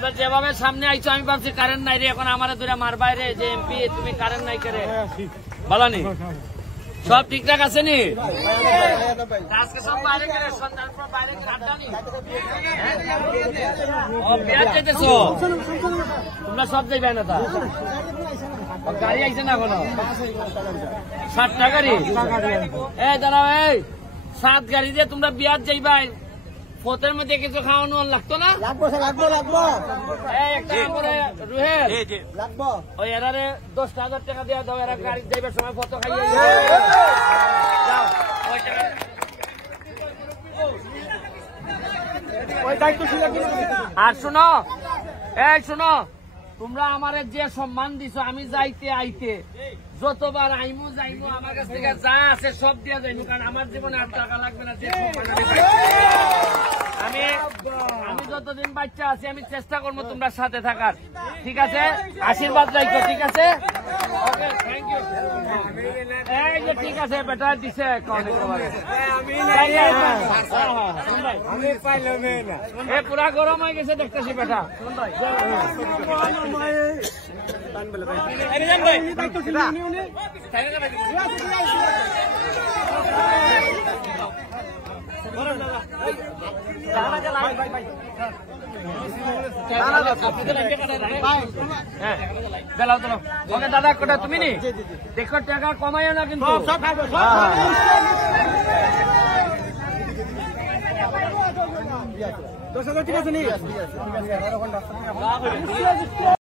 তোমরা যেভাবে সামনে আইছো আমি ভাবছি কারেন্ট নাই রে, এখন আমার দুরা মার বাইরে যে এমপি তুমি কারেন্ট নাই করে বলানি সব ঠিকঠাক আছে নি? আজকে সব বাইরে গেলে সন্ধ্যার পর বাইরে গেলে আড্ডা নি? ও বিয়ার যেতেছো তোমরা সব যাইবে না? তা গাড়ি আইছে না কোনো 7টা গাড়ি? এই দাঁড়াও, এই 7 গাড়ি দিয়ে তোমরা বিয়ার যাইবাই, ফতের মধ্যে কিছু খাওয়ানো লাগতো না? ওই এরারে 10,000 টাকা দিয়ে দাও, এরা গাড়ি যাইবার সময় ফটো খাইয়ে আর শুনো, এই শুনো, তোমরা আমার যে সম্মান দিছো আমি যাইতে আইতে যতবার আইমু যাইমু আমার কাছ থেকে যা আছে সব দিয়ে যাইমু, কারণ আমার জীবনে আর টাকা লাগবে না। যে আমি যতদিন বাচ্চা আছি আমি চেষ্টা করবো তোমরা সাথে থাকার, ঠিক আছে? আশীর্বাদ রাখো, ঠিক আছে? ওকে, থ্যাংক ইউ। এই যে ঠিক আছে, বেটা দিছে পুরা গরম হয়ে গেছে দেখতেছি বেটা। দাদা কোটা তুমি নি দেখো, টাকা কমাইও না কিন্তু। ঠিক আছে নি?